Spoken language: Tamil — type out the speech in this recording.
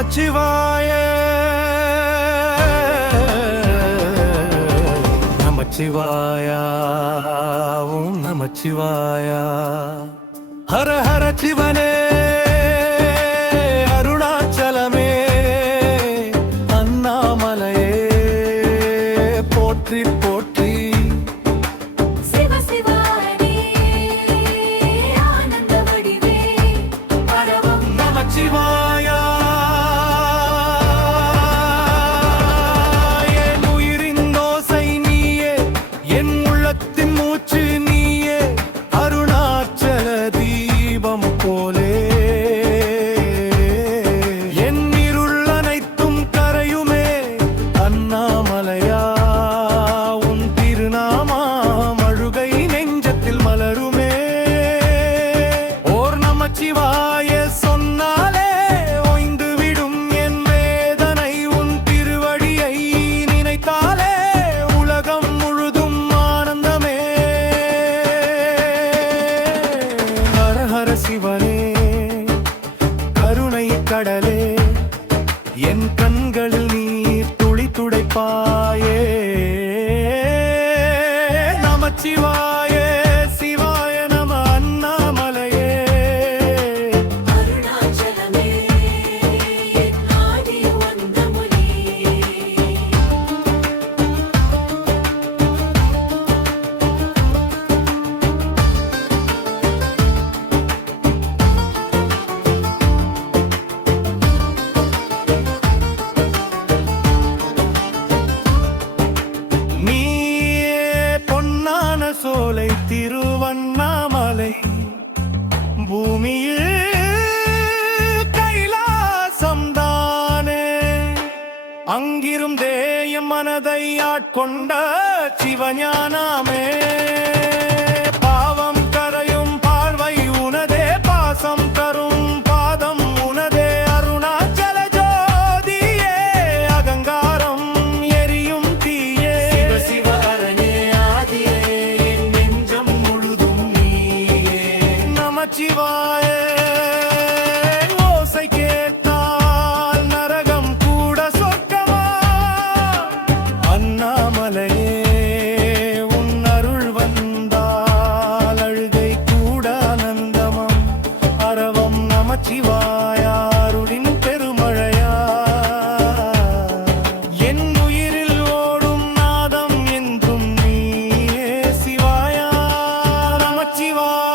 நமச்சிவாய நமச்சிவாயா ஓம் நமச்சிவாயா ஹர ஹர சிவனே அருணாச்சலமே அண்ணாமலையே போற்றி போற்றி கடலே என் கண்களில் நீர் துளி துடைப்பாயே நமச்சிவாய சிவாய நம அண்ணாமலையே அருணாச்சலமே என் ஆதி வந்தமுனி சோலை திருவண்ணாமலை பூமியில் கைலாசம் தானே அங்கிருந்தே என் மனதை ஆட்கொண்ட சிவஞானமே பாவம் கரையும் பார்வை உனதே பாசம் தரும் பாதம் உனதே அருணாச்சல ஜோதியே அகங்காரம் எரியும் தீயே சிவ அரனே ஆதியே நமச்சிவாய ஓசை கேட்டால் நரகம் கூட சொர்க்கமா அண்ணாமலையே உன் அருள் வந்தால் அழுகை கூட ஆனந்தமம் அரவம் நமச்சிவாய அருளின் பெருமழையா என் உயிரில் ஓடும் நாதம் என்றும் நீயே சிவாயா நமச்சிவாய